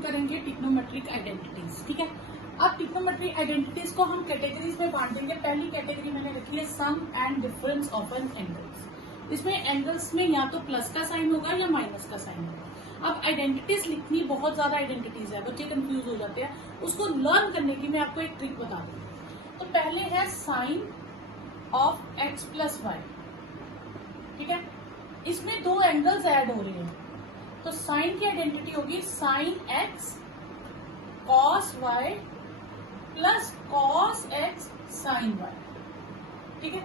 हम करेंगे trigonometric identities. ठीक है, अब ट्रिग्नोमेट्रिक आइडेंटिटीज को हम कैटेगरीज में बांट देंगे। पहली कैटेगरी मैंने रखी है sum and difference of n angles. इसमें एंगल्स में या तो प्लस का साइन होगा या माइनस का साइन होगा। अब आइडेंटिटीज लिखनी, बहुत ज्यादा आइडेंटिटीज है, बच्चे कंफ्यूज हो जाते हैं। उसको लर्न करने की मैं आपको एक ट्रिक बता दूं। तो पहले है sine of x plus y. ठीक है, इसमें दो एंगल्स ऐड हो रहे हैं, तो साइन की आइडेंटिटी होगी sine x cos y plus cos x sine y. ठीक है,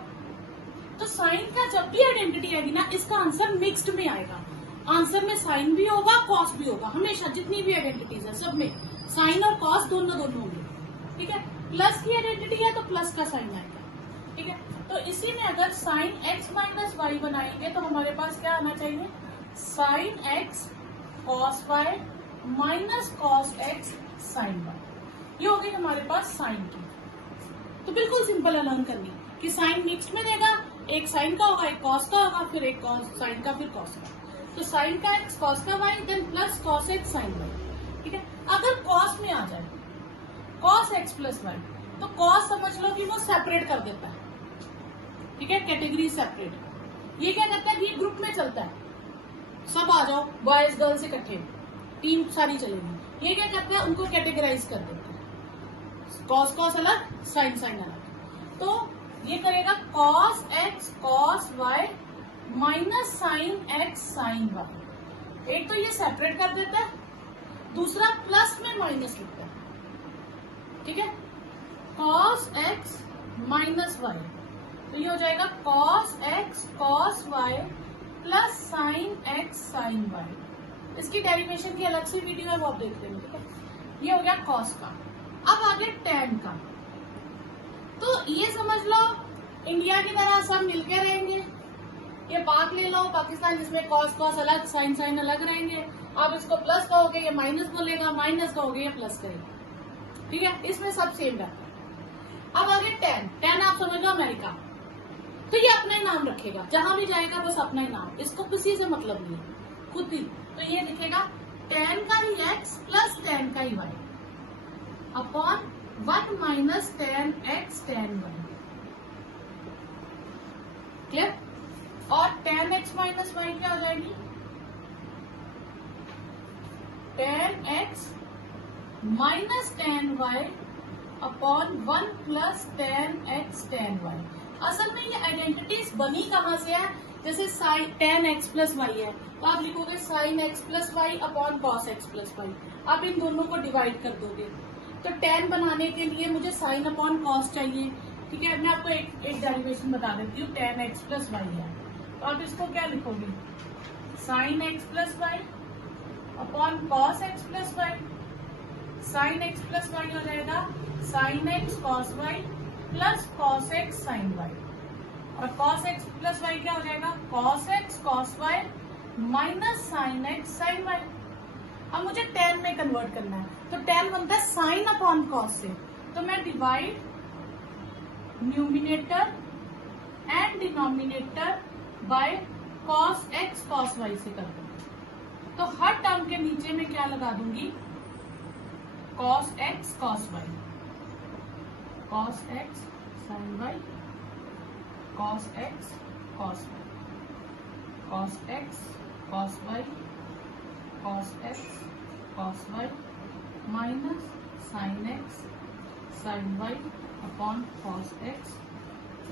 तो साइन का जब भी आइडेंटिटी आएगी ना, इसका आंसर मिक्स्ड में आएगा। आंसर में साइन भी होगा, कॉस भी होगा, हमेशा जितनी भी आइडेंटिटीज है सब में साइन और कॉस दोनों होंगे। ठीक है, प्लस की आइडेंटिटी है तो प्लस का साइन आएगा। ठीक है, तो इसी में अगर साइन एक्स माइनस वाई बनाएंगे तो हमारे पास क्या आना चाहिए, sine x cos y minus cos x sine y. ये हो गई हमारे पास साइन की। तो बिल्कुल सिंपल है लर्न करनी कि साइन मिक्स्ड में देगा, एक साइन का होगा, एक कॉस का होगा, फिर एक साइन का, फिर कॉस का। तो साइन का एक्स कॉस का y then plus cos x sine y. ठीक है, अगर कॉस में आ जाए कॉस एक्स प्लस वाई, तो कॉस समझ लो कि वो सेपरेट कर देता है। ठीक है, कैटेगरी सेपरेट। ये क्या करता है, ये ग्रुप में चलता है, सब आ जाओ बॉयज गर्ल्स इकट्ठे, टीम सारी चलेगी। ये क्या करता है, उनको कैटेगराइज कर देता है, कॉस कॉस अलग, साइन साइन अलग। तो ये करेगा cos x cos y minus sine x sine y. एक तो ये सेपरेट कर देता है, दूसरा प्लस में माइनस लिखता है। ठीक है, कॉस एक्स माइनस वाई, तो ये हो जाएगा cos x cos y plus sine x sine y. इसकी डेरिवेशन की अलग से वीडियो है, वो आप देख लेंगे। ठीक है, ये हो गया कॉस का। अब आगे टैन का। तो ये समझ लो इंडिया की तरह सब मिलके रहेंगे। ये पाक ले लो पाकिस्तान, जिसमें कॉस कॉस अलग साइन साइन अलग रहेंगे। आप इसको प्लस कहोगे ये माइनस बोलेगा, माइनस कहोगे ये प्लस करेगा। ठीक है, इसमें सब सेम रहता है। अब आगे टैन। टैन आप समझ लो अमेरिका, तो ये अपना ही नाम रखेगा, जहां भी जाएगा बस अपना ही नाम, इसको किसी से मतलब नहीं है, खुद ही। तो ये लिखेगा टैन का ही एक्स प्लस टैन का ही y upon 1 minus tan x tan y. Clear? और टैन एक्स माइनस वाई क्या हो जाएगी, tan x minus tan y upon 1 plus tan x tan y. असल में ये आइडेंटिटीज बनी कहां से है, जैसे sine tan x plus y है, तो आप लिखोगे sine x plus y upon cos x plus y. आप इन दोनों को डिवाइड कर दोगे, तो टैन बनाने के लिए मुझे साइन अपॉन कॉस चाहिए। ठीक है, मैं आपको एक डेरिवेशन बता देती हूँ। टैन एक्स प्लस वाई है, तो आप इसको क्या लिखोगे, sine x plus y upon cos x plus y. Sine x plus y हो जाएगा sine x cos y plus cos x sine y, और कॉस एक्स प्लस वाई क्या हो जाएगा, cos x cos y minus sine x sine y. अब मुझे tan में convert करना है, तो टैन बनता है साइन अपॉन कॉस से, तो मैं divide numerator and denominator by cos x cos y से कर दूंगी। तो हर टर्म के नीचे में क्या लगा दूंगी, cos x cos y, cos x sine y, cos x cos y, cos x cos y, cos x cos y minus sine x sine y upon cos x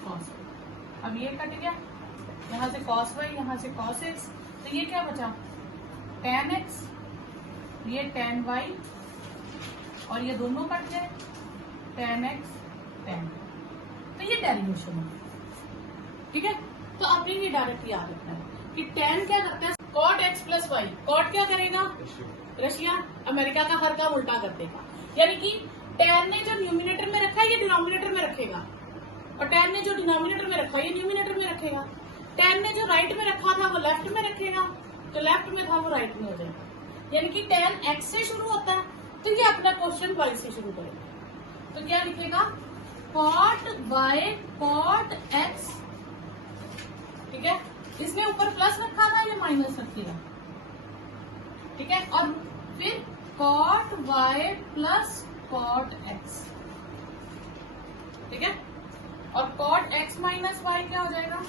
cos y. अब ये cut गया, यहाँ से cos Y, यहाँ से cos x, तो ये क्या बचा, टैन एक्स, ये टैन वाई, और ये दोनों कट गए, टैन एक्स टैन। तो ये डेरिवेशन है। ठीक है, तो आपने ये डायरेक्ट याद रखना है कि टैन क्या करता है, cot x plus y. Cot क्या करेगा, रशिया, अमेरिका का हर काम उल्टा कर देगा। यानी कि टैन ने जो न्यूमिनेटर में रखा है ये डिनोमिनेटर में रखेगा, और टैन ने जो डिनोमिनेटर में रखा है ये न्यूमिनेटर में रखेगा। टैन ने जो राइट में रखा था वो लेफ्ट में रखेगा, जो लेफ्ट में था वो राइट में हो जाएगा। यानी कि टैन एक्स से शुरू होता है, तो ये अपना क्वेश्चन वाई से शुरू करेगा। तो क्या लिखेगा, कॉट वाई कॉट एक्स। ठीक है, इसमें ऊपर प्लस रखा था, ये माइनस रखेगा। ठीक है, और फिर cot y plus cot x, ठीक है। और कॉट एक्स माइनस वाई क्या हो जाएगा,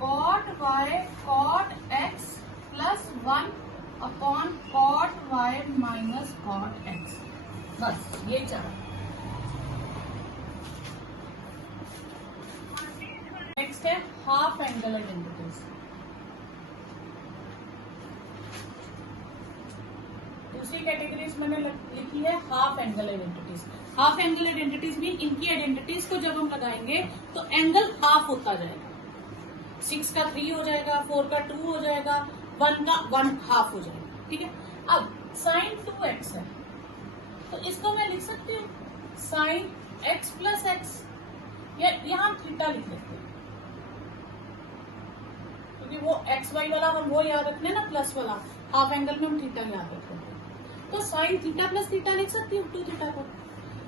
cot y cot x plus 1 upon cot y minus cot x, बस ये चला। नेक्स्ट है हाफ एंगल आइडेंटिटीज। दूसरी कैटेगरीज मैंने लिखी है half angle identities. Half angle identities में इनकी आइडेंटिटीज को जब हम लगाएंगे तो एंगल हाफ होता जाएगा, 6 का 3 हो जाएगा, 4 का 2 हो जाएगा, 1 का 1 हाफ हो जाएगा, ठीक है। अब साइन 2x है तो इसको मैं लिख सकती हूँ साइन x प्लस एक्स, या यहाँ थीटा लिख लेते हैं क्योंकि वो एक्स वाई वाला हम वो याद रखने ना, प्लस वाला हाफ एंगल में हम थीटा याद रखते हैं। तो साइन थीटा प्लस थीटा लिख सकती हूँ 2 थीटा को,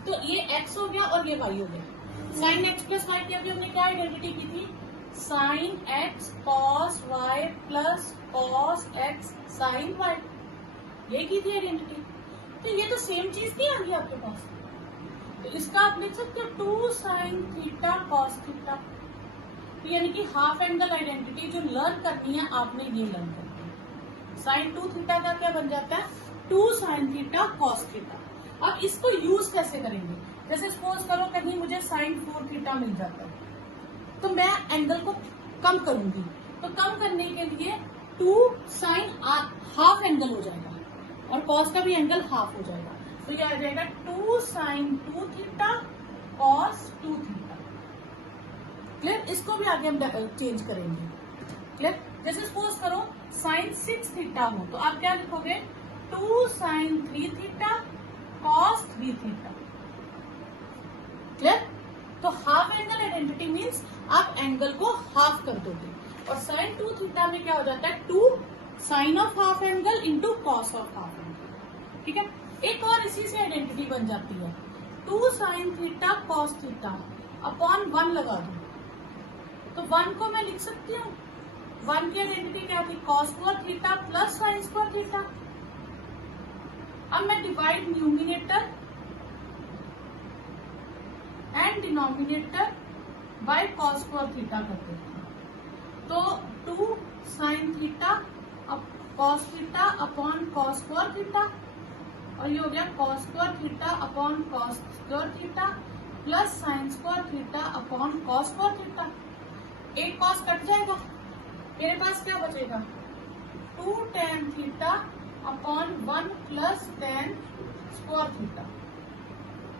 तो ये x हो गया और ये y हो गया। साइन x प्लस वाई की अभी हमने क्या आइडेंटिटी की थी, sine x cos y plus cos x sine y, ये की थी आइडेंटिटी। तो ये तो सेम चीज नहीं आ गई आपके पास, तो इसका आप लिख सकते हो 2 साइन थीटा कॉस थीटा। तो यानी कि हाफ एंगल आइडेंटिटी जो लर्न करनी है आपने ये लर्न करनी है। साइन 2 थीटा का क्या बन जाता है, 2 साइन थीटा कॉस थीटा। अब इसको यूज कैसे करेंगे, जैसे सपोज करो कहीं मुझे साइन 4 थीटा मिल जाता है तो मैं एंगल को कम करूंगी, तो कम करने के लिए 2 साइन हाफ एंगल हो जाएगा और कॉस का भी एंगल हाफ हो जाएगा, तो ये आ जाएगा 2 sine 2 theta cos 2 theta. Clear, इसको भी आगे हम चेंज करेंगे। क्लियर, जैसे सपोज करो साइन 6 थीटा हो तो आप क्या लिखोगे 2 sine 3 theta cos 3 theta. Clear, तो हाफ एंगल आइडेंटिटी मीन्स आप एंगल को हाफ कर दोगे, और साइन 2 थीटा में क्या हो जाता है 2 sine of half angle into cos of half angle, ठीक है। एक और इसी से आइडेंटिटी बन जाती है 2 sine theta cos theta upon 1 लगा दो, तो 1 को मैं लिख सकती हूँ, 1 की आइडेंटिटी क्या थी cos square theta plus sign square theta. अब मैं divide numerator and denominator by cos square theta कर देती हूँ, तो 2 sine theta cos theta upon cos square theta, और ये हो गया cos square theta upon cos square theta plus sign square theta upon cos square theta. एक cos cut जाएगा, मेरे पास क्या बचेगा 2 tan theta upon 1 plus tan square theta,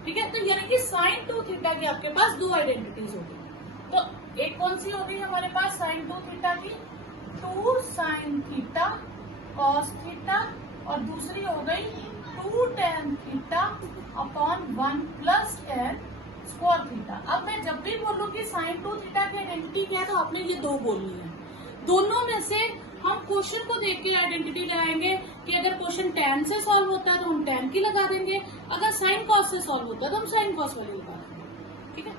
ठीक है। तो यानी कि साइन 2 थीटा की आपके पास 2 आइडेंटिटीज होगी, तो एक कौन सी होगी हमारे पास साइन 2 थीटा की 2 साइन थीटा कॉस थीटा, और दूसरी हो गई 2 tan theta upon 1 plus tan square theta. अब मैं जब भी बोलूँ कि साइन 2 थीटा की आइडेंटिटी क्या है तो आपने ये 2 बोलनी है, दोनों में से हम क्वेश्चन को देख के आइडेंटिटी लगाएंगे कि अगर क्वेश्चन tan से सॉल्व होता है तो हम tan की लगा देंगे, अगर साइन कॉस से सॉल्व होता है तो हम साइन कॉस वाली लगा देंगे, ठीक है।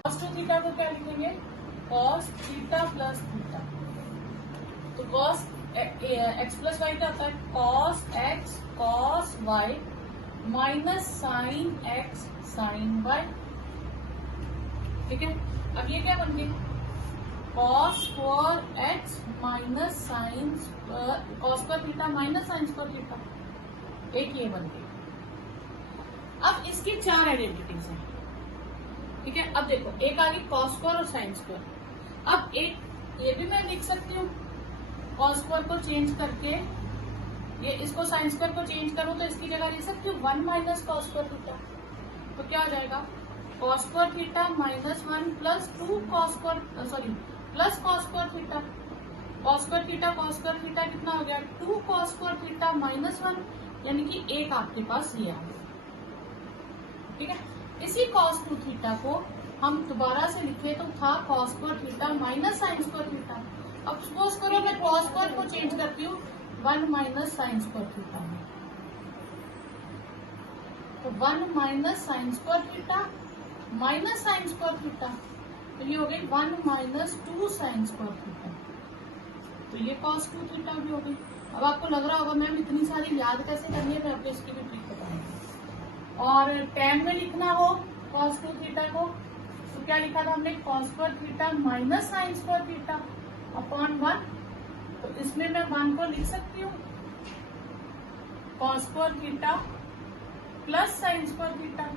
कॉस 2 थीटा को क्या लिखेंगे कॉस थीटा प्लस थीटा, तो कॉस एक्स प्लस वाई क्या होता है cos x cos y minus sine x sine y, ठीक है। अब ये क्या बन गई cos square x minus sine cos square theta minus sine square theta, एक ये बन गई। अब इसकी 4 आइडेंटिटीज हैं, ठीक है। अब देखो एक आ गई कॉस स्क्वायर और साइन स्क्वायर, अब एक ये भी मैं लिख सकती हूँ कॉस स्क्वायर को चेंज करके, ये इसको साइन स्क्वायर को चेंज करूँ तो इसकी जगह लिख सकती हूँ 1 माइनस कॉस स्क्वायर थीटा, तो क्या हो जाएगा cos square theta minus 1 plus 2 cos square sorry plus cos square theta, cos square theta कितना हो गया 2 कॉस स्क्वायर थीटा माइनस 1, यानी कि एक आपके पास ये आ गया, ठीक है। इसी कॉस 2 थीटा को हम दोबारा से लिखे तो था cos square theta minus sine square theta. अब सपोज करो मैं कॉस स्क्वायर को चेंज करती हूँ 1 माइनस साइन स्क्वायर थीटा में, तो 1 minus sine square theta minus sine square theta, तो ये हो गई 1 माइनस 2 साइन स्क्वायर थीटा, तो ये कॉस 2 थीटा भी हो गई। अब आपको लग रहा होगा मैम इतनी सारी याद कैसे करनी है, मैं आपको इसकी भी ट्रिक बताऊंगी। और tan में लिखना हो cos 2 थीटा को, तो क्या लिखा था हमने, cos square theta minus sine square theta upon 1। तो इसमें मैं 1 को लिख सकती हूँ cos square theta plus sign square theta.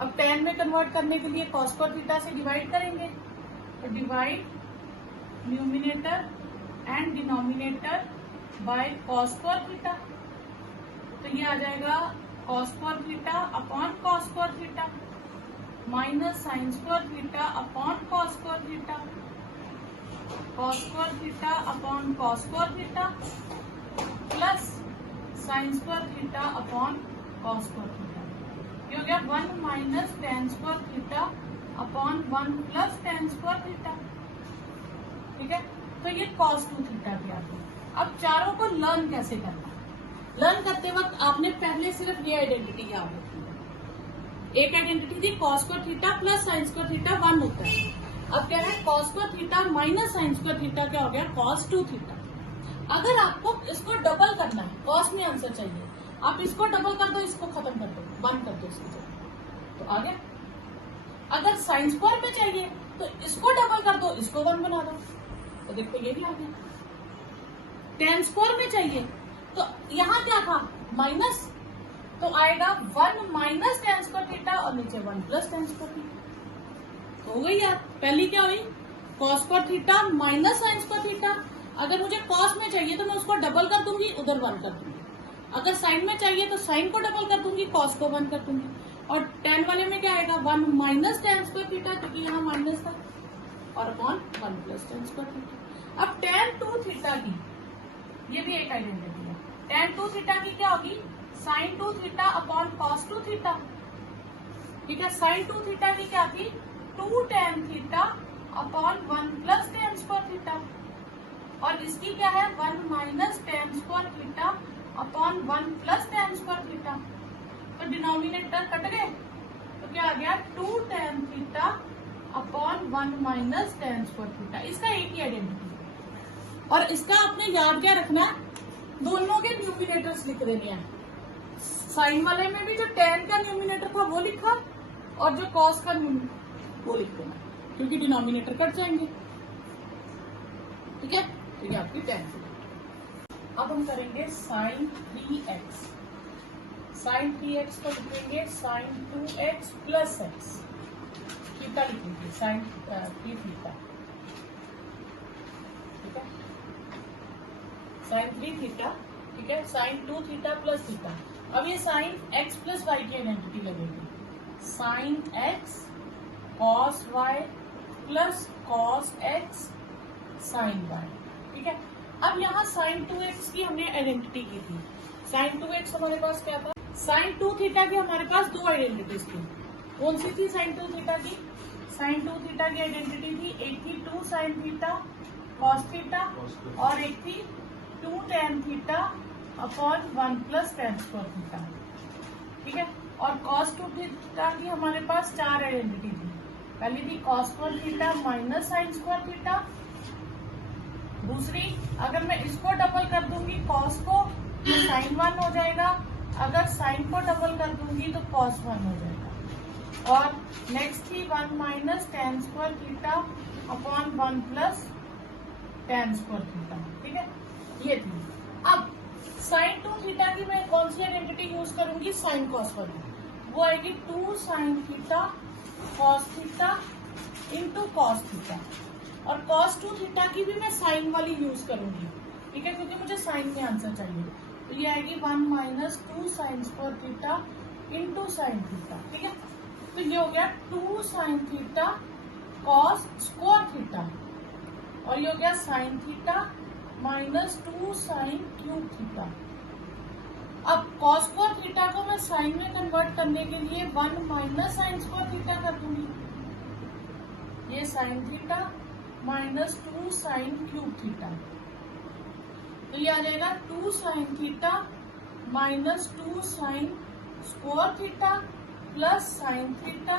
अब tan में कन्वर्ट करने के लिए cos स्क्वायर थीटा से डिवाइड करेंगे, तो divide numerator and denominator bye cos square theta. तो ये आ जाएगा cos square theta upon cos square theta minus sine square theta upon cos square theta, cos square theta upon cos square theta plus sign square theta upon cos square theta. ये हो गया 1 minus tan square theta upon 1 plus tan square theta. ठीक है, तो ये cos 2 theta की आती है। अब चारों को लर्न कैसे करना है, लर्न करते वक्त आपने पहले सिर्फ ये आइडेंटिटी याद रखी है। एक आइडेंटिटी थी cos square theta plus sign square theta 1 होता है। अब क्या है, cos square theta minus sine square theta क्या हो गया, cos 2 थीटा। अगर आपको इसको डबल करना है, cos में आंसर चाहिए, आप इसको डबल कर दो, इसको खत्म कर दो, 1 कर दो इसकी जगह, तो आ गया। अगर साइन स्क्वायर में चाहिए तो इसको डबल कर दो, इसको 1 बना दो, तो देखो ये भी आ गया। tan स्क्वायर में चाहिए तो यहाँ क्या था, माइनस, तो आएगा 1 माइनस tan स्क्वायर थीटा और नीचे 1 प्लस tan स्क्वायर थीटा। हो गई यार, पहली क्या हुई, cos square theta minus sine square theta. अगर मुझे cos में चाहिए तो मैं उसको डबल कर दूंगी, उधर 1 कर दूंगी। अगर साइन में चाहिए तो साइन को डबल कर दूंगी, cos को 1 कर दूंगी। और tan वाले में क्या आएगा, 1 माइनस tan स्क्वायर थीटा, क्योंकि यहाँ माइनस था, और upon 1 plus tan square theta. अब tan 2 थीटा की, ये भी एक आइडेंटिटी है, tan 2 थीटा की क्या होगी, sin 2 theta upon cos 2 theta. ठीक है, sin 2 थीटा की क्या थी, 2 tan theta upon 1 plus tan square theta. और इसकी क्या है, 1 minus tan square theta upon 1 plus tan square theta. तो डिनोमिनेटर कट गए, तो क्या आ गया, 2 tan theta upon 1 minus tan square theta. इसका एक ही आइडेंटिटी है। और इसका आपने याद क्या रखना है, दोनों के न्यूमिनेटर्स लिख देने हैं। साइन वाले में भी जो tan का न्यूमिनेटर था वो लिखा, और जो cos का वो लिख देना, क्योंकि डिनोमिनेटर कट जाएंगे। ठीक है, तो ये आपकी tan थी। अब हम करेंगे sin 3x। sin 3x को लिखेंगे sin 2x plus x, theta लिखेंगे sin 3 थीटा। ठीक है, sin 3 थीटा, ठीक है, sin 2 थीटा प्लस थीटा। अब ये sin x प्लस y की आइडेंटिटी लगेगी, sin x cos y plus cos x sin y। ठीक है, अब यहाँ sin 2x की हमने आइडेंटिटी की थी। sin 2x हमारे पास क्या था, sin 2 थीटा की हमारे पास दो आइडेंटिटीज थी। कौन सी थी sin 2 थीटा की, sin 2 थीटा की आइडेंटिटी थी, एक थी 2 sin थीटा cos थीटा, और एक थी 2 tan theta upon 1 plus tan square theta. ठीक है, और cos 2 थीटा की हमारे पास 4 आइडेंटिटी थी। पहली थी cos square theta minus sine square theta. दूसरी, अगर मैं इसको डबल कर दूंगी cos को, तो sin 1 हो जाएगा। अगर sin को डबल कर दूंगी तो cos 1 हो जाएगा। और नेक्स्ट थी 1 minus tan square theta upon 1 plus tan square theta. ठीक है, ये थी। अब sin 2 थीटा की मैं कौन सी आइडेंटिटी यूज करूंगी, sin cos वाली, वो आएगी 2 sin theta cos theta into cos theta. और cos 2 थीटा की भी मैं साइन वाली यूज करूंगी। ठीक है, क्योंकि मुझे साइन में आंसर चाहिए, तो ये आएगी 1 minus 2 sine square theta into sine theta. ठीक है, तो ये हो गया 2 sine theta cos square theta, और ये हो गया sign theta minus 2 sine cube theta. अब cos स्क्वायर थीटा को मैं साइन में कन्वर्ट करने के लिए 1 माइनस साइन स्क्वायर थीटा कर दूंगी, ये sine theta minus 2 sine cube theta. तो ये आ जाएगा 2 sine theta minus 2 sine square theta plus sine theta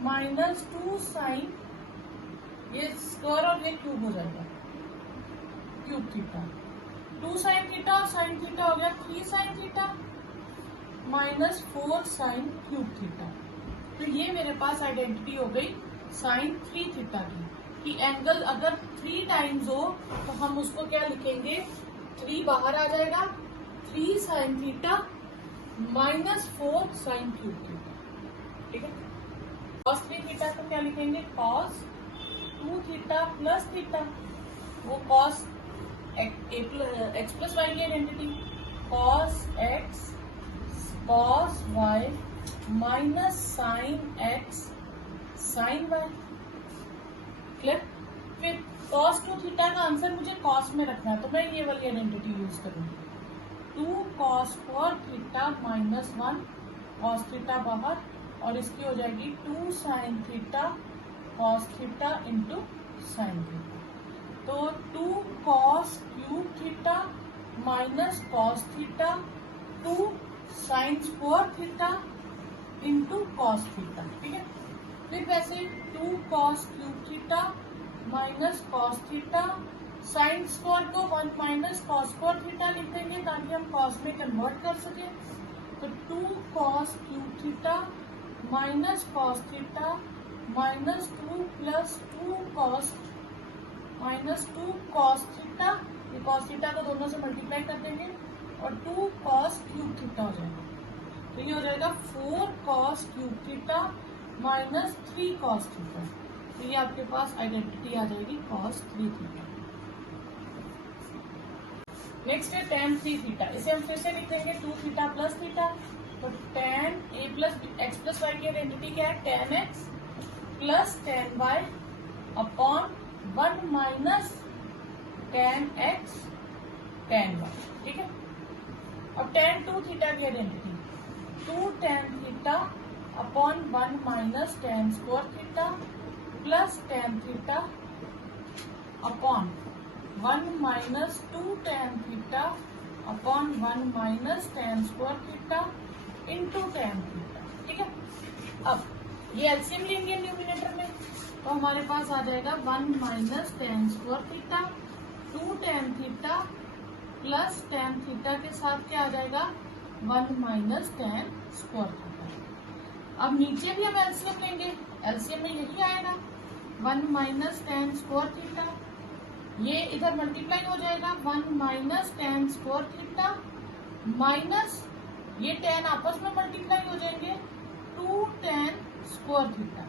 minus 2 sine, ये स्क्वायर और ये क्यूब हो जाएगा, क्यूब थीटा। 2 साइन थीटा और साइन थीटा हो गया 3 sine theta minus 4 sine cube theta. तो ये मेरे पास आइडेंटिटी हो गई साइन 3 थीटा की कि एंगल अगर 3 टाइम्स हो तो हम उसको क्या लिखेंगे, 3 बाहर आ जाएगा, 3 sine theta minus 4 sine cube theta. ठीक है, कॉस 3 थीटा को क्या लिखेंगे, कॉस 2 थीटा प्लस थीटा, वो कॉस एक्स प्लस वाई की identity, cos x cos y minus sine x sine y. Clear. फिर कॉस 2 थीटा का आंसर मुझे कॉस में रखना है तो मैं ये वाली आइडेंटिटी यूज करूंगी, 2 cos 4 theta minus 1 cos theta बाहर, और इसकी हो जाएगी 2 sine theta cos theta into sine theta. तो 2 cos cube theta minus cos theta 2 sine square theta into cos theta. ठीक है, फिर वैसे 2 cos cube theta minus cos theta, sine square को 1 माइनस कॉस स्क्वायर थीटा लिख देंगे ताकि हम कॉस में कन्वर्ट कर सके। तो 2 cos cube theta minus cos theta minus 2 plus 2 cos minus 2 cos theta, ये कॉस थीटा को दोनों से मल्टीप्लाई कर देंगे और 2 कॉस क्यूब थीटा हो जाएगा। तो ये हो जाएगा 4 cos cube theta minus 3 cos theta. तो ये आपके पास आइडेंटिटी आ जाएगी कॉस 3 थीटा। नेक्स्ट है tan 3 थीटा, इसे हम फिर से लिख देंगे 2 थीटा प्लस थीटा। तो tan a plus x plus y की आइडेंटिटी क्या है, tan x plus tan y upon 1 minus tan x tan y। ठीक है, अब tan 2 थीटा की identity 2 tan theta upon 1 minus tan square theta plus tan theta upon 1 minus 2 tan theta upon 1 minus tan square theta into tan theta. ठीक है, अब ये LCM लेंगे numerator में तो हमारे पास आ जाएगा 1 minus tan square theta 2 tan theta plus tan theta के साथ क्या आ जाएगा 1 माइनस tan स्क्वायर थीटा। अब नीचे भी हम एलसीएम लेंगे, एलसीएम में यही आएगा 1 माइनस tan स्क्वायर थीटा, ये इधर मल्टीप्लाई हो जाएगा 1 minus tan square theta minus ये tan आपस में मल्टीप्लाई हो जाएंगे 2 tan स्क्वायर थीटा।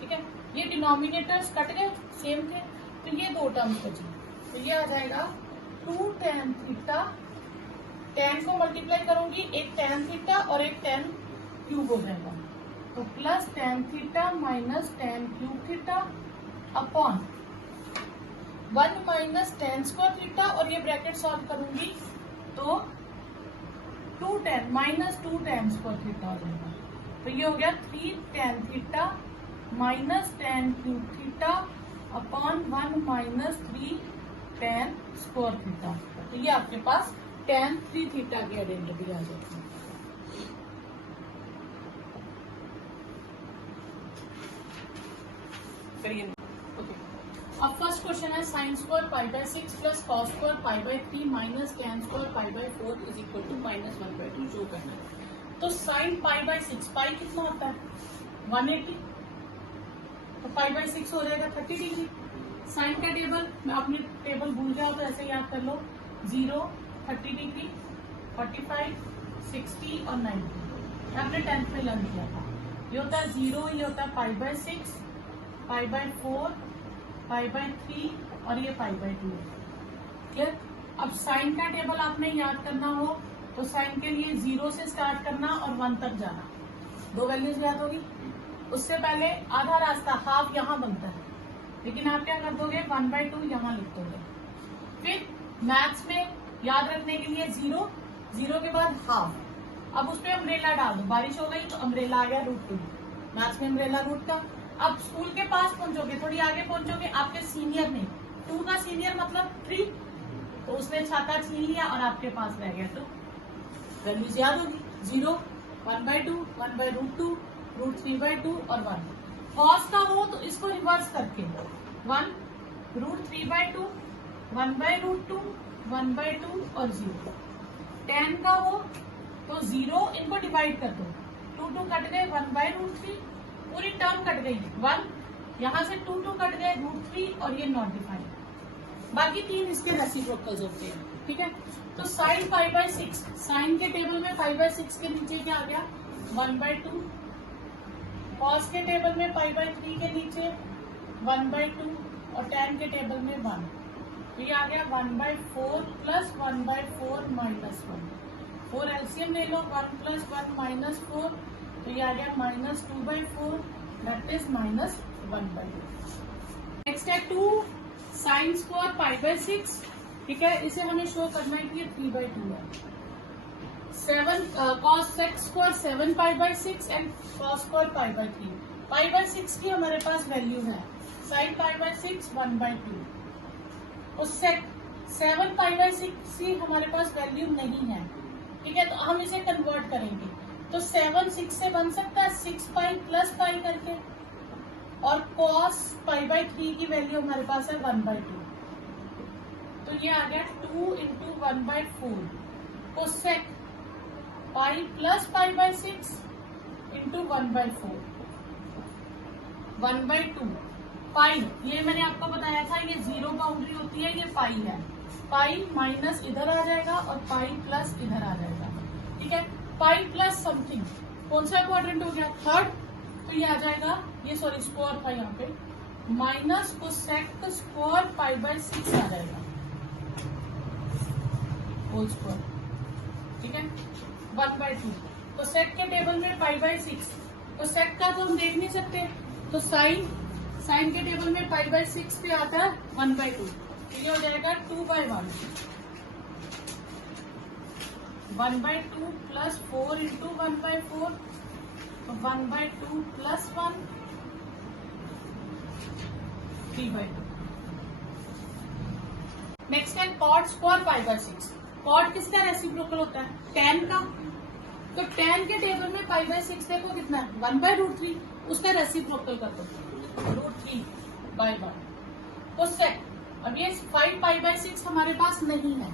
ठीक है, ये डिनोमिनेटर्स कट गए, सेम थे, तो ये 2 टर्म्स बची। तो ये आ जाएगा 2 tan थीटा, tan को मल्टीप्लाई करूंगी, एक tan थीटा और एक tan क्यूब हो जाएगा, तो plus tan theta minus tan cube theta upon 1 minus tan square theta, और ये ब्रैकेट सॉल्व करूंगी तो 2 tan minus 2 tan square theta हो जाएगा। तो ये हो गया 3 tan theta minus tan cube theta upon 1 minus 3 tan square theta. तो ये आपके पास tan 3 थीटा की आइडेंटिटी आ जाती है। अब फर्स्ट क्वेश्चन है sine square pi bye 6 plus cos square pi by 3 minus tan square pi by 4 is equal to minus 1/2 जो करना है। तो साइन पाई बाय 6, पाई कितना होता है 180, तो पाई बाय 6 हो जाएगा 30 डिग्री। साइन का टेबल मैं अपने टेबल भूल गया तो ऐसे याद कर लो, 0 30 डिग्री 45 60 और 90 आपने 10th में लर्न किया था। ये होता है 0, ये होता है pi by 6, pi by 4, pi by 3 और ये पाई बाय 2। क्लियर। अब साइन का टेबल आपने याद करना हो तो साइन के लिए 0 से स्टार्ट करना और 1 तक जाना, 2 वैल्यूज याद होगी। उससे पहले आधा रास्ता हाफ यहाँ बनता है, लेकिन आप क्या कर दोगे 1/2 यहाँ लिख दोगे। फिर मैथ्स में याद रखने के लिए 0 के बाद हाफ, अब उस पर अम्ब्रेला डाल दो, बारिश हो गई तो अम्ब्रेला आ गया √2, मैथ्स में अम्ब्रेला रूट का। अब स्कूल के पास पहुंचोगे, थोड़ी आगे पहुंचोगे, आपके सीनियर ने 2 का सीनियर मतलब 3, तो उसने छाता छीन लिया और आपके पास रह गया, तो वैल्यूज याद होगी 0 1/2 1/√2 √3/2 और 1। कॉस का हो तो इसको रिवर्स करके 1 √3/2 1/√2 1/2 और 0। tan का हो तो 0, इनको डिवाइड कर दो, 2 कट गए, 1/√3, पूरी टर्म कट गई 1, यहाँ से 2 कट गए, √3 और ये नॉट डिफाइंड, बाकी 3 इसके रेसिप्रोकल्स होते हैं। ठीक है, तो साइन π/6, साइन के टेबल में π/6 के नीचे क्या आ गया 1/2, कॉस के टेबल में π/3 के नीचे 1/2 और tan के टेबल में 1, तो ये आ गया 1/4 प्लस 1/4 माइनस 1, 4 एलसीएम ले लो, 1 प्लस 1 माइनस 4, तो ये आ गया -2/4, दैट इज -1/2। नेक्स्ट है 2 साइन स्क्वायर π/6, ठीक है, इसे हमें शो करना है कि ये 3/2 है। 7 cos square 7 π/6 and cos square π/3, π/6 की हमारे पास वैल्यू है, साइन π/6 1/2, और सेक 7 π/6 की हमारे पास वैल्यू नहीं है। ठीक है, तो हम इसे कन्वर्ट करेंगे, तो 7 6 से बन सकता है 6π प्लस π करके, और cos π/3 की वैल्यू हमारे पास है 1/2, तो ये आ गया 2 × 1/4 कोसेक पाई प्लस π/6 × 1/4 1/2 पाई, ये मैंने आपको बताया था ये 0 बाउंड्री होती है, ये पाई है, पाई माइनस इधर आ जाएगा और पाई प्लस इधर आ जाएगा। ठीक है, पाई प्लस समथिंग कौन सा क्वाड्रेंट हो गया, थर्ड, तो ये आ जाएगा, ये सॉरी स्क्वायर था यहाँ पे, माइनस कोसेक स्क्वायर π/6 आ जाएगा होल स्क्वायर। ठीक है, 1/2, तो सेक के टेबल में π/6, तो सेक का तो हम देख नहीं सकते, तो साइन के टेबल में π/6 पे आता है 1/2, तो ये हो जाएगा 2/1, 1/2 प्लस 4 × 1/4, तो 1/2 प्लस 1 3/2। नेक्स्ट है कॉट स्क्वायर π/6, कॉट किसका रेसिप्रोकल होता है, tan का, तो tan के टेबल में π/6 देखो कितना है 1/√3, उसका रेसिप्रोकल कर दो √3/1, तो सेक, अब ये 5 π/6 हमारे पास नहीं है,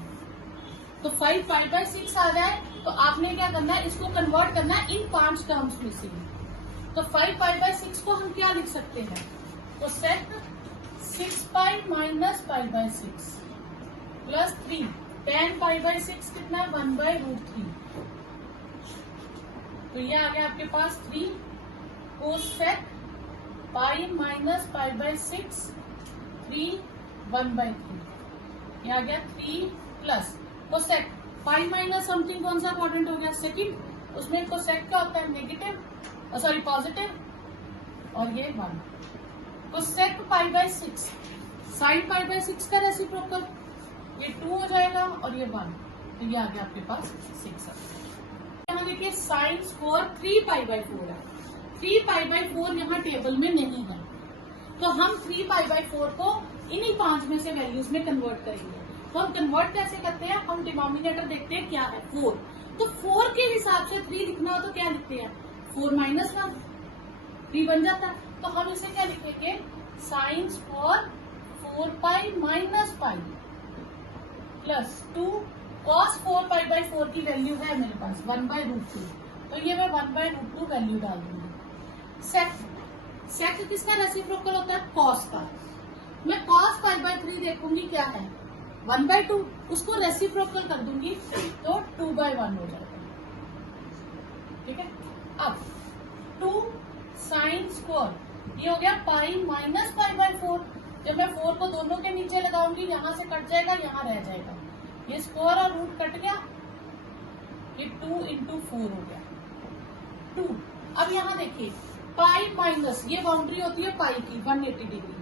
तो 5 π/6 आ जाए तो आपने क्या करना है, इसको कन्वर्ट करना है इन 5 टर्म्स में से, तो 5 π/6 को हम क्या लिख सकते हैं, तो सेक 6π माइनस π/6 प्लस 3, tan π/6 कितना है 1/√3, तो ये आ गया आपके पास 3 कोसेक पाई माइनस π/6 3 1/3, ये आ गया 3 plus cosec pi minus something कौन सा क्वाड्रेंट हो गया, सेकंड, उसमें कोसेक का होता है नेगेटिव सॉरी पॉजिटिव, और ये 1, कोसेक π/6 साइन π/6 का रेसिप्रोकल, ये 2 हो जाएगा और ये 1, तो ये आ गया आपके पास 6। यहाँ देखिए साइन स्क्वायर 3π/4 है, 3π/4 यहाँ टेबल में नहीं है, तो हम 3π/4 को इन्हीं 5 में से वैल्यूज में कन्वर्ट करेंगे। तो हम कन्वर्ट कैसे करते हैं, हम डिनोमिनेटर देखते हैं क्या है 4, तो 4 के हिसाब से 3 लिखना हो तो क्या लिखते हैं 4 - 1, 3 बन जाता है, तो हम इसे क्या लिखेंगे sine square 4π minus π plus 2 cos 4π/4 की वैल्यू है मेरे पास 1/√2, तो ये मैं 1/√2 वैल्यू डाल दूंगी। सेक किसका रेसिप्रोकल होता है, cos का, मैं cos π/3 देखूंगी क्या है 1/2, उसको रेसिप्रोकल कर दूंगी तो 2/1 हो जाएगा। ठीक है, अब 2 साइन स्क्वायर, ये हो गया पाई माइनस π/4, जब मैं 4 को दोनों के नीचे लगाऊंगी यहाँ से कट जाएगा, यहाँ रह जाएगा, ये स्क्वायर और रूट कट गया, ये 2 × 4 हो गया 2। अब यहाँ देखिए पाई माइनस, ये बाउंड्री होती है पाई की 180 डिग्री,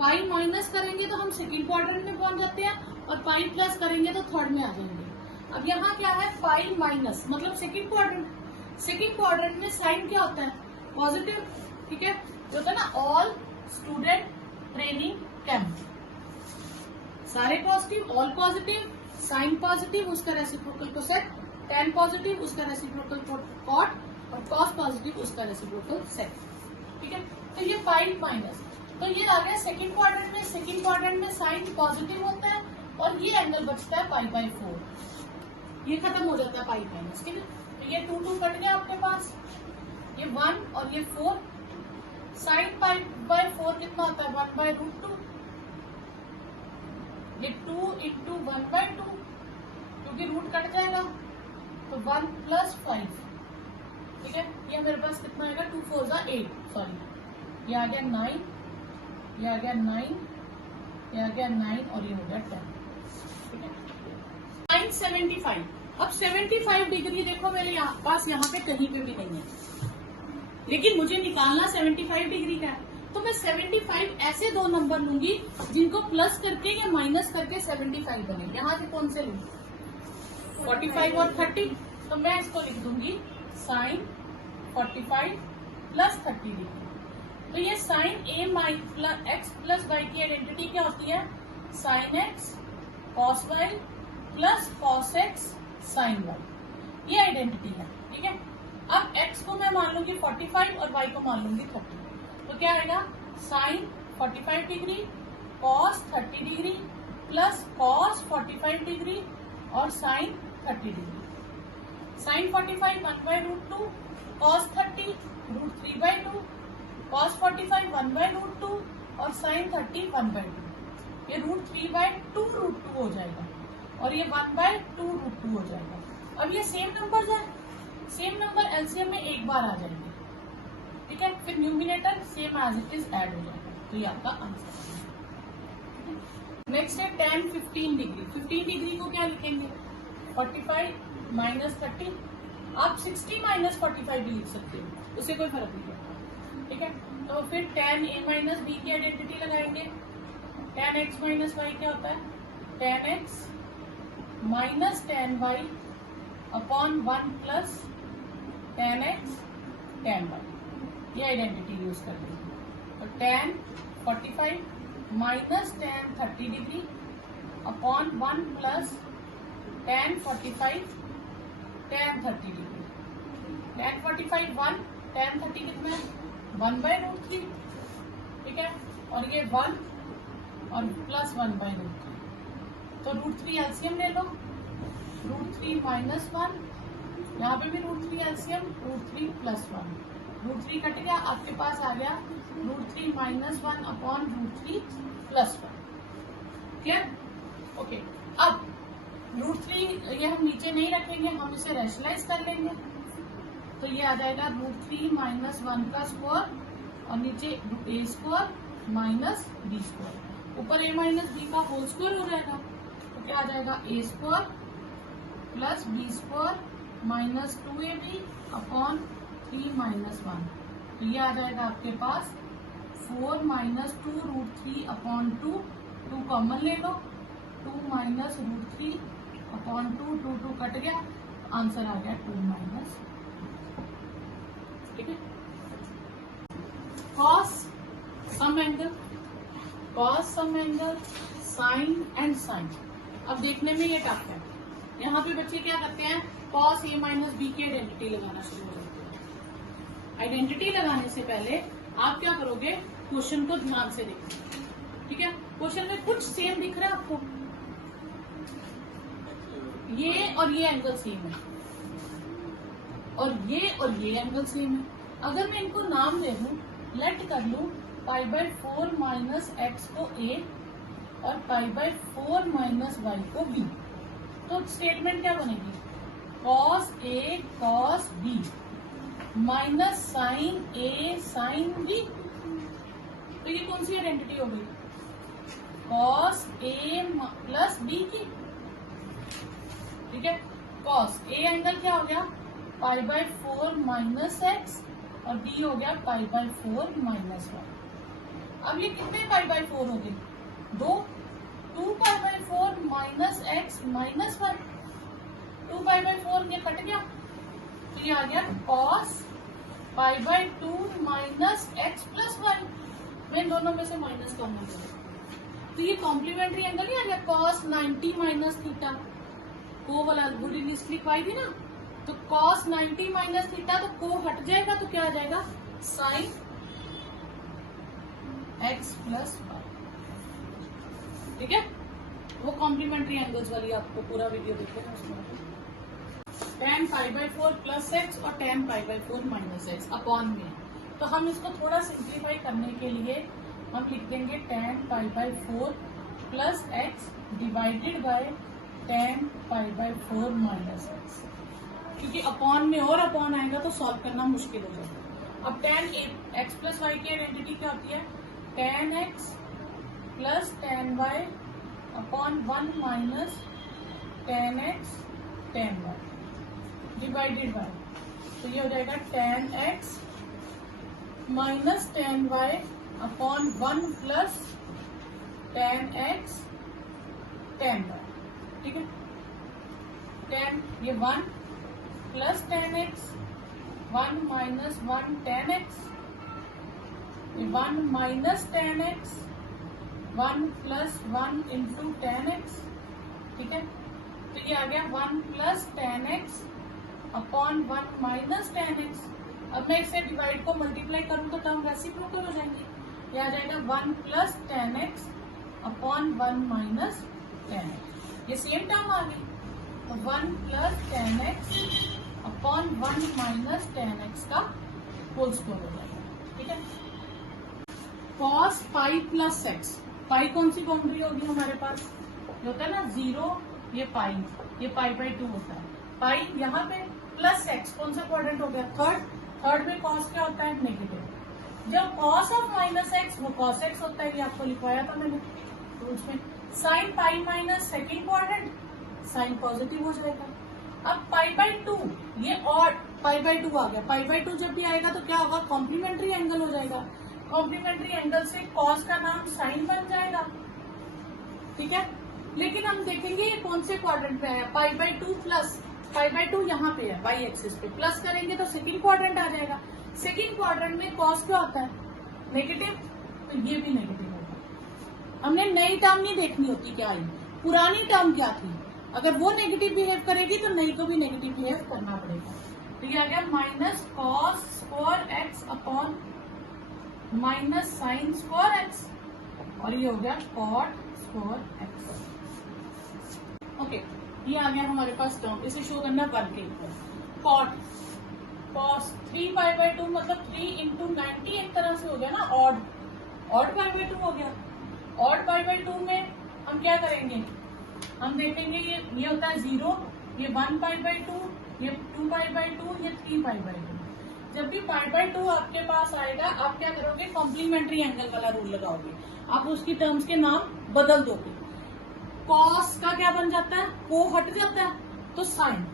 पाई माइनस करेंगे तो हम सेकंड क्वाड्रेंट में पहुंच जाते हैं, और पाई प्लस करेंगे तो थर्ड में आ जाएंगे। अब यहाँ क्या है पाई माइनस मतलब सेकंड क्वाड्रेंट में साइन क्या होता है पॉजिटिव। ठीक है, जो होता है ना ऑल स्टूडेंट ट्रेनिंग कैंप, सारे positive, all positive, sine positive उसका रेसिप्रोकल कोसेक, tan पॉजिटिव उसका रेसिप्रोकल कॉट, और cos पॉजिटिव उसका रेसिप्रोकल सेक। ठीक है, तो ये 5 माइनस, तो ये आ गया सेकंड क्वाड्रेंट में साइन पॉजिटिव होता है और ये एंगल बचता है π/4, ये खत्म हो जाता है पाई माइनस, ठीक है। तो ये 2 2 कट गया आपके पास, ये 1 और ये 4, साइन π/4 कितना होता है 1/√2, ये 2 × 1/2, क्योंकि रूट कट जाएगा तो 1 + 5, ठीक है। ये मेरे पास कितना आएगा 2 4 8, सॉरी ये आ गया 9, ये आ गया 9, ये आ गया 9 और ये हो गया 10, ठीक है। sin 75, अब 75 डिग्री देखो मेरे पास यहाँ पे कहीं पे भी नहीं है, लेकिन मुझे निकालना 75 डिग्री का है, तो मैं 75 ऐसे दो नंबर लूंगी जिनको प्लस करके या माइनस करके 75 बने। यहाँ से कौन से लूँ 45 और 30, तो मैं इसको लिख दूंगी sin 45 + 30 डिग्री। तो ये sin x + y की आइडेंटिटी क्या होती है sin x cos y + cos x sin y, ये आइडेंटिटी है, ठीक है। अब x को मैं मान लूंगी 45 और y को मान लूंगी 30, तो क्या आएगा sin 45 degree cos 30 degree plus cos 45 degree और sin 30 degree. sin 45 1/√2, cos 30 √3/2, cos 45 1/√2 और sin 30 1/2, ये √3/2√2 हो जाएगा और ये 1/2√2 हो जाएगा। अब ये सेम नंबर्स है, सेम नंबर एलसीएम में एक बार आ जाएंगे, ठीक है। फिर numerator same as it is add हो जाएगा, तो ये आपका आंसर है। नेक्स्ट है tan 15 डिग्री। 15 डिग्री को क्या लिखेंगे 45 - 30, आप 60 - 45 भी लिख सकते हो, उससे कोई फर्क नहीं पड़ता, ठीक है। तो फिर tan a - b की आइडेंटिटी लगाएंगे। tan x - y क्या होता है tan x - tan y upon 1 + tan x tan y, ये आइडेंटिटी यूज कर देंगे। तो tan 45 - tan 30 degree upon 1 + tan 45 tan 30 degree. tan 45 1, tan 30 कितना है 1/√3, ठीक है। और ये 1 और प्लस 1/√3, तो √3 एलसीएम ले लो, √3 - 1, यहाँ पे भी √3 एलसीएम, √3 + 1, √3 कट गया, आपके पास आ गया √3 - 1 अपॉन √3 + 1, क्लियर, ओके। अब √3 ये हम नीचे नहीं रखेंगे, हम इसे रैशनलाइज कर लेंगे, तो ये आ जाएगा √3 - 1 का स्क्वायर और नीचे a² - b², ऊपर a - b का होल स्क्वायर हो जाएगा, तो क्या आ जाएगा a² + b² - 2ab अपॉन 3 - 1, तो ये आ जाएगा आपके पास 4 - 2 √3 अपॉन 2, 2 कॉमन ले लो, 2 - √3 अपॉन 2, 2 2 कट गया, आंसर आ गया 2 - ठीक है। cos sum angle, cos sum angle, sine and sine. अब देखने में ये टफ है, यहाँ पे बच्चे क्या करते हैं cos a - b की आइडेंटिटी लगाना शुरू हो जाते हैं। आइडेंटिटी लगाने से पहले आप क्या करोगे क्वेश्चन को ध्यान से देखो, ठीक है। क्वेश्चन में कुछ सेम दिख रहा है आपको, ये और ये एंगल सेम है और ये एंगल सेम है। अगर मैं इनको नाम दे दूं, लेट कर लूं π/4 - x को a और π/4 - y को b, तो स्टेटमेंट क्या बनेगी cos a cos b minus sin a sin b, तो ये कौन सी आइडेंटिटी हो गई cos a + b की, ठीक है। cos a एंगल क्या हो गया π/4 - x और b हो गया π/4 - y। अब ये कितने π/4 हो गए 2 π/4 - x - y, 2 π/4 ये कट गया, तो ये आ गया cos π/2 - x + y, मैं इन दोनों में से माइनस करना चाहिए, तो ये कॉम्प्लीमेंट्री एंगल नहीं आ गया cos 90 - थीटा, को वाला गुड इंग्लिश लिखवाई थी ना, तो cos 90 - थीटा, तो को हट जाएगा, तो क्या आ जाएगा sin x + y, ठीक है। वो कॉम्प्लीमेंट्री एंगल्स वाली आपको पूरा वीडियो देखिए उसमें। tan π/4 प्लस एक्स और tan π/4 माइनस एक्स अपॉन में, तो हम इसको थोड़ा सिंप्लीफाई करने के लिए हम लिख देंगे tan π/4 प्लस x divided by tan π/4 minus x, क्योंकि अपॉन में और अपॉन आएगा तो सॉल्व करना मुश्किल हो जाएगा। अब tan x प्लस वाई की आइडेंटिटी क्या होती है, tan x plus tan y upon 1 minus tan x tan y divided by, तो ये हो जाएगा tan x minus tan y upon 1 plus tan x tan y, ठीक है। tan ये 1 plus tan x, 1 minus 1 tan x, 1 minus tan x, 1 plus 1 into tan x, ठीक है। तो ये आ गया 1 plus tan x upon 1 minus tan x। अब मैं इसे डिवाइड को मल्टीप्लाई करूं तो टर्म रेसिप्रोकल हो जाएंगे, ये आ जाएगा 1 plus tan x upon 1 minus tan x, ये सेम टर्म आ गई। तो 1 plus tan x upon 1 minus tan x का होल स्क्वायर हो जाएगा, ठीक है। cos पाई प्लस एक्स, पाई कौन सी बाउंड्री होगी हमारे पास, ये होता है ना 0, ये पाई/2 होता है, पाई यहाँ पे प्लस एक्स कौन सा क्वाड्रेंट हो गया, थर्ड में cos क्या होता है, नेगेटिव। जब cos ऑफ माइनस एक्स वो cos एक्स होता है, ये आपको लिखवाया था मैंने रूल्स में। Sine pi minus second quadrant, sine positive हो जाएगा। अब π/2 ये ऑड π/2 आ गया, π/2 जब भी आएगा तो क्या होगा, कॉम्प्लीमेंट्री एंगल हो जाएगा। कॉम्प्लीमेंट्री एंगल से कॉस का नाम साइन बन जाएगा, ठीक है। लेकिन हम देखेंगे ये कौन से क्वाड्रेंट पे है, π/2 प्लस, π/2 यहाँ पे है वाई एक्सिस पे, प्लस करेंगे तो सेकंड क्वाड्रेंट आ जाएगा। सेकंड क्वाड्रेंट में कॉस क्या होता है, नेगेटिव, तो ये भी नेगेटिव होगा। हमने नई टर्म नहीं देखनी होती क्या आई, पुरानी टर्म क्या थी, अगर वो नेगेटिव बिहेव करेगी तो नई को भी नेगेटिव बिहेव करना पड़ेगा। तो ये आ गया minus cos square x upon minus sine square x, और ये हो गया कॉट स्क्वायर एक्स। ओके, ये आ गया हमारे पास टर्म, इसे शो करना 1 के ऊपर। कॉट कॉस 3π/2 मतलब 3 इंटू 90 एक तरह से हो गया ना, ऑड π/2 हो गया। ऑड π/2 में हम क्या करेंगे, हम देखेंगे ये होता है 0, ये 1π/2, ये 2π/2, ये 3π/2। जब भी π/2 आपके पास आएगा आप क्या करोगे, कॉम्प्लीमेंट्री एंगल वाला रूल लगाओगे, आप उसकी टर्म्स के नाम बदल दोगे। कॉस का क्या बन जाता है, को हट जाता है, तो साइन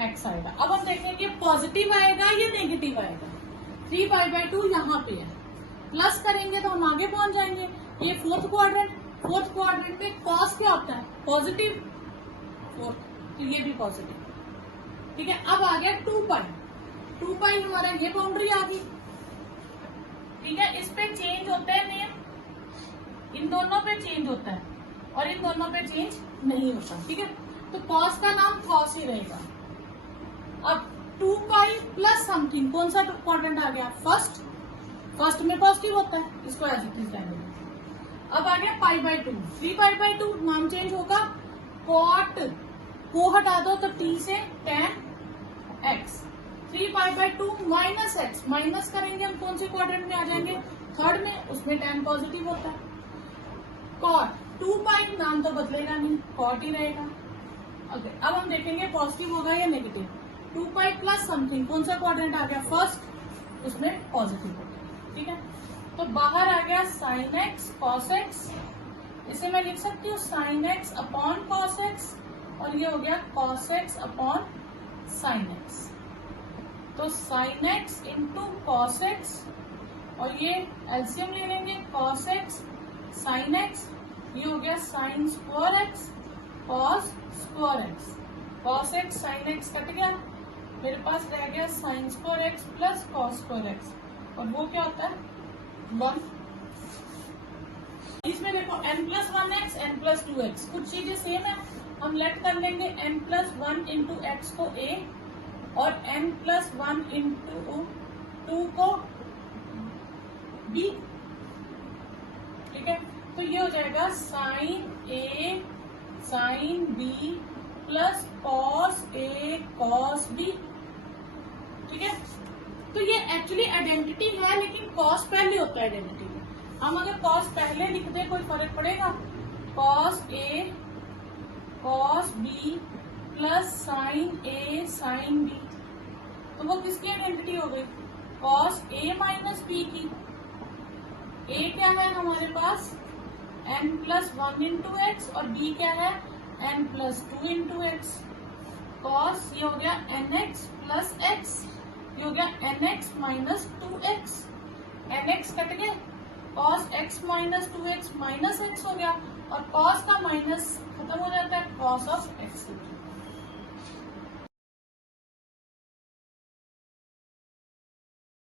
एक्स आएगा। अब हम देखेंगे पॉजिटिव आएगा या नेगेटिव आएगा। 3π/2 यहाँ पे है, प्लस करेंगे तो हम आगे पहुंच जाएंगे। ये फोर्थ क्वाड्रेंट में कॉस क्या होता है, पॉजिटिव, फोर्थ, तो ये भी पॉजिटिव, ठीक है। अब आ गया 2π हमारा ये बाउंड्री आ गई, ठीक है। इस पे चेंज होता है नियम, इन दोनों पे चेंज होता है और इन दोनों पे चेंज नहीं होता, ठीक है। तो कॉस का नाम कॉस ही रहेगा। अब 2π प्लस समथिंग, कौन सा क्वाड्रेंट आ गया, फर्स्ट में पॉजिटिव होता है, इसको एज इट इज रहेंगे। अब आ गया π/2, 3π/2 नाम चेंज होगा, कॉट को हटा दो तो t से tan x, 3π/2 minus x, minus करेंगे हम कौन से क्वाड्रेंट में आ जाएंगे, थर्ड में, उसमें tan पॉजिटिव होता है। कॉट 2π नाम तो बदलेगा नहीं, कॉट ही रहेगा। ओके, अब हम देखेंगे पॉजिटिव होगा या नेगेटिव। 2π प्लस समथिंग, कौन सा क्वाड्रेंट आ गया, फर्स्ट, उसमें पॉजिटिव होगा, ठीक है। तो बाहर आ गया साइन एक्स कॉस एक्स, इसे मैं लिख सकती हूँ sine x upon cos x, और ये हो गया cos x upon sine x. तो sine x into cos x, और ये एलसीएम ले लेंगे, कॉस एक्स साइन एक्स, ये हो गया sine square x cos square x, cos x sine x cut गया, मेरे पास रह गया sine square x plus cos square x, और वो क्या होता है 1। इसमें देखो n+1x n+2x, कुछ चीजें सेम है, हम लेट कर लेंगे n+1 इंटू एक्स को a और n+1 इंटू 2 को b, ठीक है। तो ये हो जाएगा sign A sine B plus cos A cos B. ठीक है, तो ये एक्चुअली आइडेंटिटी है, लेकिन कॉस पहले होता है आइडेंटिटी में। हम अगर कॉस पहले लिख दे कोई फर्क पड़ेगा? Cos A cos B plus sign A sine B, तो वो किसकी आइडेंटिटी हो गई? कॉस ए माइनस बी की। ए क्या है हमारे पास? n प्लस 1 इंटू एक्स, और b क्या है? n plus 2 into x. Cos ये हो गया nx प्लस एक्स, ये हो गया nx minus 2x। nx cut गया, cos x minus 2x minus x हो गया, और कॉस का माइनस खत्म हो जाता है, कॉस ऑफ x।